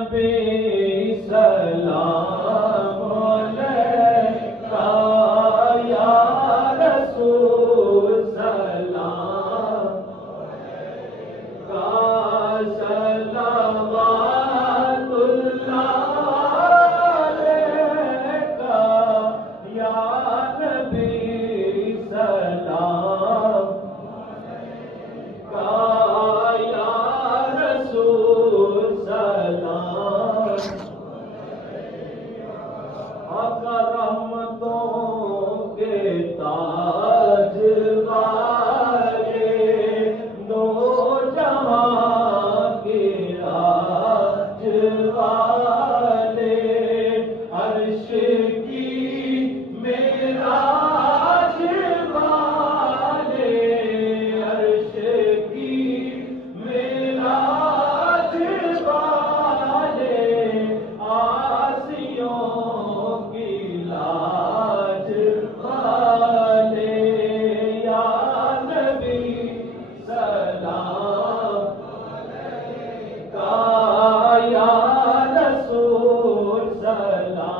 نبی سلام علیکہ یا رسول سلام صلوات اللہ علیکہ یا نبی سلام یا رسول سلام آقا رحمتوں کے تاج والے دو جہاں کے راج والے عرش کی معراج والے عرش کی معراج والے آسیوں کی لاج والے یا نبی سلام علیکہ یا رسول سلام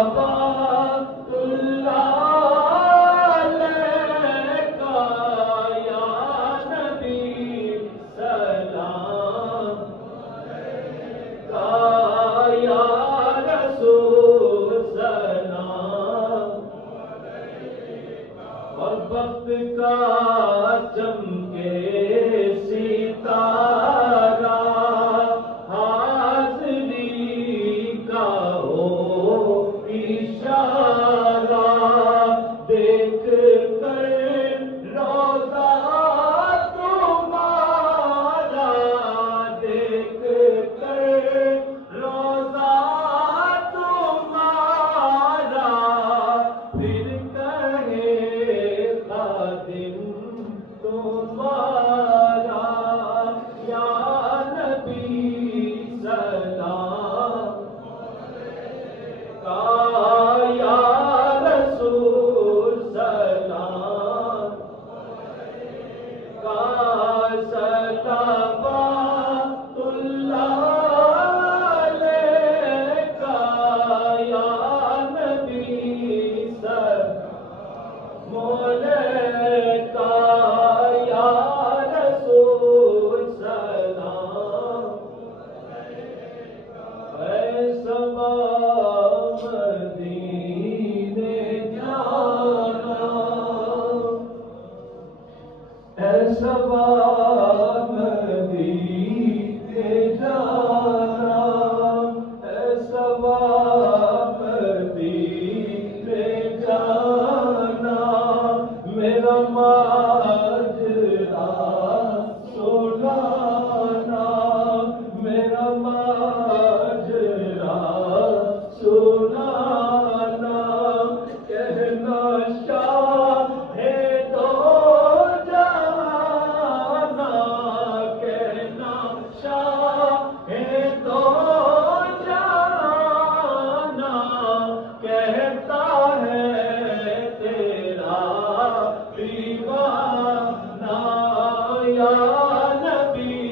صلوات اللہ علیکہ یا نبی سلام یا رسول سلام اور وقت کا چمکے ستارہ حاضری کا ہو اشارہ دیکھ کر روضہ تمہارا دیکھ کر روضہ تمہارا پھر کہے خادم تمہارا یا نبی سلام یا رسول سلام صلوات اللہ علیکہ یا نبی سلام علیکہ یا رسول سلام اے صبا مدینے جانا اے صبا مدینے جانا اے صبا مدینے جانا میرا ماجرا سنانا میرا ماجرا سنانا کہنا شاہ دو جہانا کہنا شاہ دو جہانا کہتا ہے تیرا دیوانہ یا نبی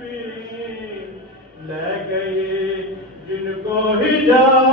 بھی لے گئی جن کو ہجاب